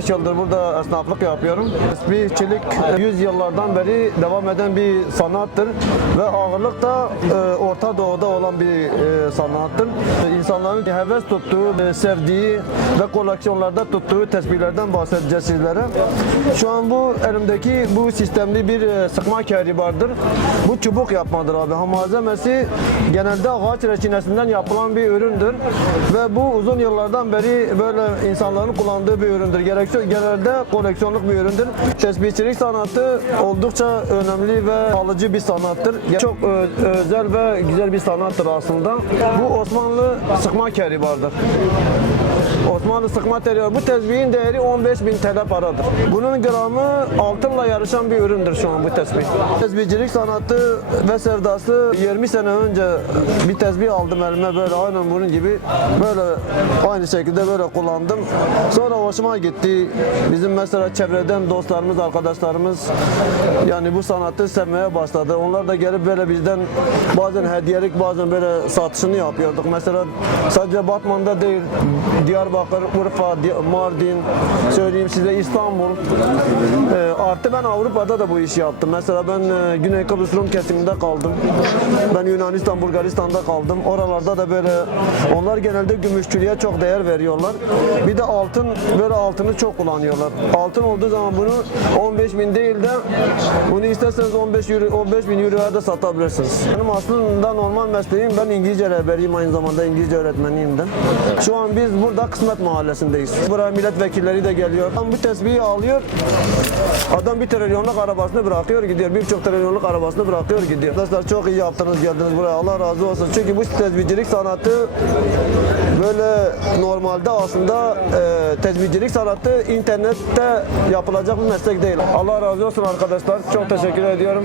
25 yıldır burada esnaflık yapıyorum. Tesbihçilik 100 yıllardan beri devam eden bir sanattır ve ağırlık da e, Orta Doğu'da olan bir e, sanattır. İnsanların heves tuttuğu, e, sevdiği ve koleksiyonlarda tuttuğu tesbihlerden bahsedeceğiz sizlere. Şu an bu elimdeki bu sistemli bir e, sıkma kehribardır. Bu çubuk yapmadır abi. Ha, malzemesi genelde ağaç reçinesinden yapılan bir üründür ve bu uzun yıllardan beri böyle insanların kullandığı bir üründür. Gerekse genelde koleksiyonluk bir üründür. Tesbihçilik sanatı oldukça önemli ve alıcı bir sanattır. Çok özel ve güzel bir sanattır aslında. Bu Osmanlı sıkma kehribardır. Osmanlı sıkma teri. Bu tezbihin değeri 15 bin TL paradır. Bunun gramı altınla yarışan bir üründür şu an bu tesbih. Tezbihcilik sanatı ve sevdası 20 sene önce bir tesbih aldım elime böyle aynen bunun gibi böyle aynı şekilde böyle kullandım. Sonra hoşuma gitti. Bizim mesela çevreden dostlarımız, arkadaşlarımız yani bu sanatı sevmeye başladı. Onlar da gelip böyle bizden bazen hediyelik bazen böyle satışını yapıyorduk. Mesela sadece Batman'da değil Diyarbakır, Urfa, Di- Mardin, söyleyeyim size İstanbul. Ee, artı ben Avrupa'da da bu işi yaptım. Mesela ben e, Güney Kıbrıs Rum kesiminde kaldım. Ben Yunanistan, Bulgaristan'da kaldım. Oralarda da böyle onlar genelde gümüşçülüğe çok değer veriyorlar. Bir de altın, böyle altını çok kullanıyorlar. Altın olduğu zaman bunu 15 bin değil de bunu isterseniz 15 euro, 15 bin euroya da satabilirsiniz. Benim aslında normal mesleğim ben İngilizce rehberiyim aynı zamanda İngilizce öğretmeniyim de. Şu an biz burada Kısmet Mahallesi'ndeyiz. Buraya milletvekilleri de geliyor. Adam bu tesbihi alıyor. Adam bir trilyonluk arabasını bırakıyor gidiyor. Bir buçuk trilyonluk arabasını bırakıyor gidiyor. Arkadaşlar çok iyi yaptınız geldiniz buraya. Allah razı olsun. Çünkü bu tesbihcilik sanatı böyle normalde aslında e, tesbihcilik sanatı internette yapılacak bir meslek değil. Allah razı olsun arkadaşlar. Çok teşekkür ediyorum.